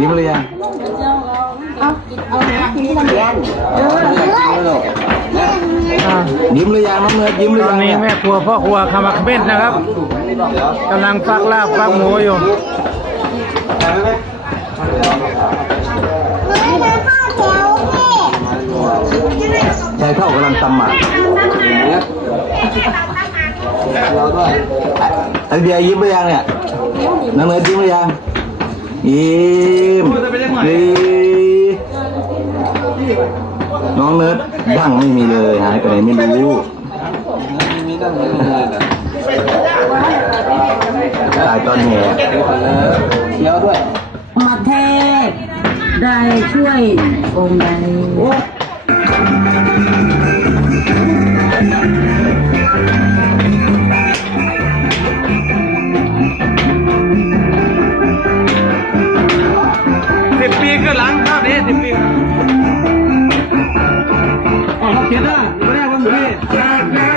ยิ้มเลยยังอ่ายิ้มเลยยังน้องเนิร์ดยิ้มเลยตอยันงนี้เนี่ยแม่ครัวพ่อครัวขมักเบ็ดนะครับกำลังฟักลาบฟักหมูอยู่ชายเท่ากำลังตำหมักไอเดียยิ้มเลยยังเนี่ย น้องเนิร์ดยิ้มเลยยังยิ้มดีน้องเนิร์ดดั้งไม่มีเลยหายไปไหนไม่รู้ตายตอนแง่มาเทศได้ช่วยองค์ใด สิบปีก็หลังภาพนี้สิบปีเขียนได้ไม่ได้วันนี้